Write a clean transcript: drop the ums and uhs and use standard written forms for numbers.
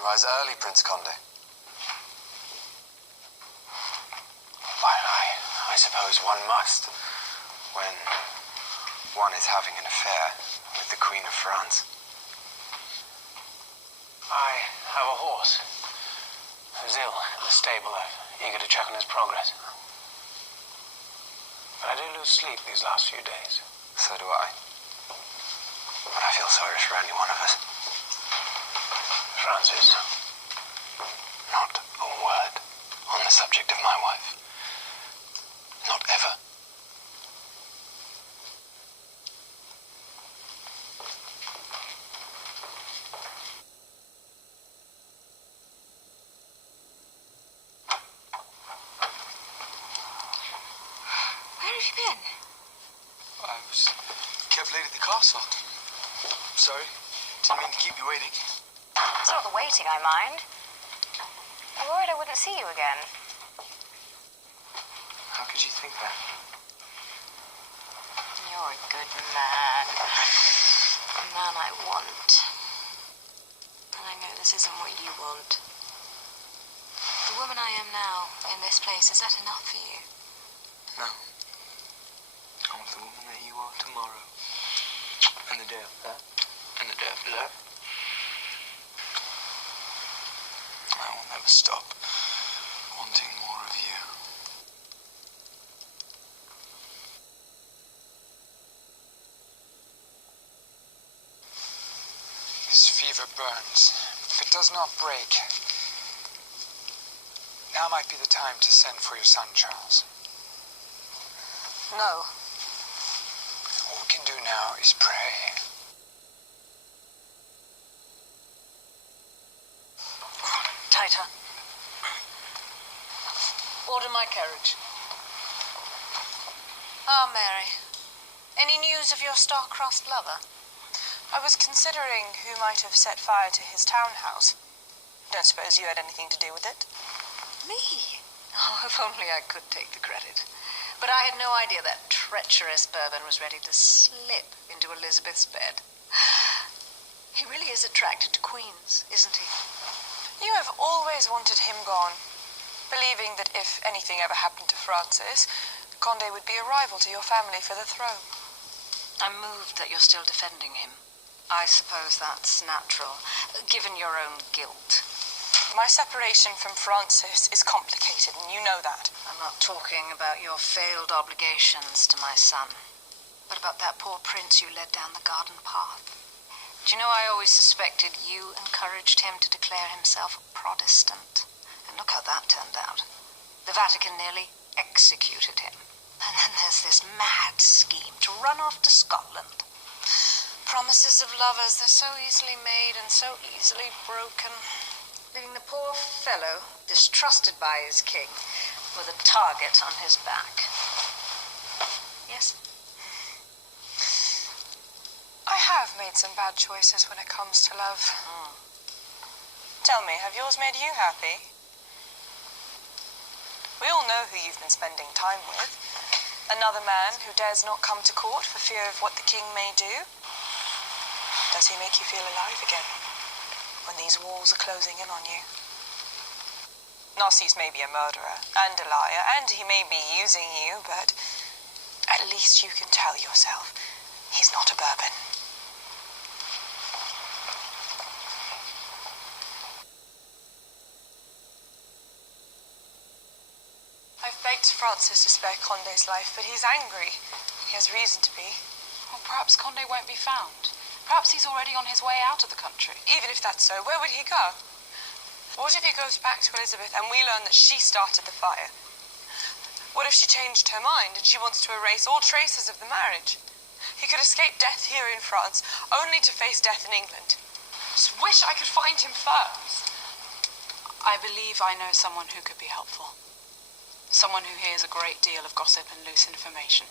You rise early, Prince Condé. Well, I suppose one must, when one is having an affair with the Queen of France. I have a horse who's ill in the stable. I'm eager to check on his progress. But I do lose sleep these last few days. So do I. But I feel sorry for any one of us. Francis. Not a word on the subject of my wife. Not ever. Where have you been? I was kept late at the castle. Sorry. Didn't mean to keep you waiting. It's not the waiting I mind. I worried I wouldn't see you again. How could you think that? You're a good man. A man I want. And I know this isn't what you want. The woman I am now, in this place, is that enough for you? No. I want the woman that you are tomorrow. And the day after that. And the day after that. I will never stop wanting more of you. This fever burns. If it does not break, now might be the time to send for your son, Charles. No. All we can do now is pray. Tighter. Order my carriage. Ah, Mary. Any news of your star-crossed lover? I was considering who might have set fire to his townhouse. Don't suppose you had anything to do with it? Me? Oh, if only I could take the credit. But I had no idea that treacherous Bourbon was ready to slip into Elizabeth's bed. He really is attracted to queens, isn't he? You have always wanted him gone, believing that if anything ever happened to Francis, Condé would be a rival to your family for the throne. I'm moved that you're still defending him. I suppose that's natural, given your own guilt. My separation from Francis is complicated, and you know that. I'm not talking about your failed obligations to my son, but about that poor prince you led down the garden path. Do you know, I always suspected you encouraged him to declare himself a Protestant. And look how that turned out. The Vatican nearly executed him. And then there's this mad scheme to run off to Scotland. Promises of lovers, they're so easily made and so easily broken. Leaving the poor fellow, distrusted by his king, with a target on his back. Yes? I have made some bad choices when it comes to love. Tell me, have yours made you happy? We all know who you've been spending time with. Another man who dares not come to court for fear of what the king may do. Does he make you feel alive again when these walls are closing in on you? Narcisse may be a murderer and a liar, and he may be using you, but at least you can tell yourself he's not a Bourbon. I've begged Francis to spare Condé's life, but he's angry. He has reason to be. Well, perhaps Condé won't be found. Perhaps he's already on his way out of the country. Even if that's so, where would he go? What if he goes back to Elizabeth and we learn that she started the fire? What if she changed her mind and she wants to erase all traces of the marriage? He could escape death here in France, only to face death in England. Just wish I could find him first. I believe I know someone who could be helpful. Someone who hears a great deal of gossip and loose information.